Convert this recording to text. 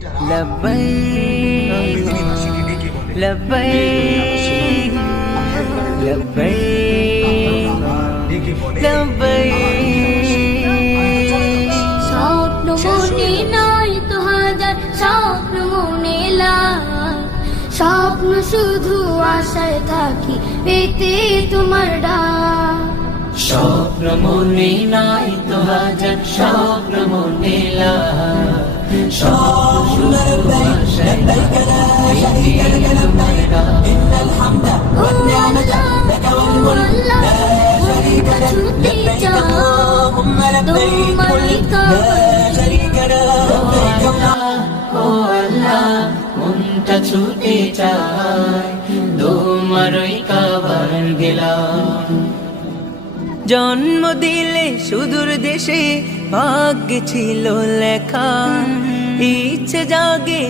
লব্বৈক লব্বৈক লব্বৈক লব্বৈক। স্বপ্ন মনে নয় তো হাজার, স্বপ্ন মনে লাখ, স্বপ্ন শুধু আশায় থাকি পেতে তোমার ডাক। স্বপ্ন মনে নাই তো হাজার, স্বপ্ন মনে লাখ, স্বপ্ন শুধু আশায় থাকি পেতে তোমার ডাক। ও আল্লাহ, ও আল্লাহ, মনটা ছুটে যায় তোমারই কাছে। ও আল্লাহ, মনটা ছুটে চায় তোমারই কাবার গেলাম। জন্ম দিলে সুদূর দেশে, ভাগ্যে ছিল লেখা, ইচ্ছে জাগে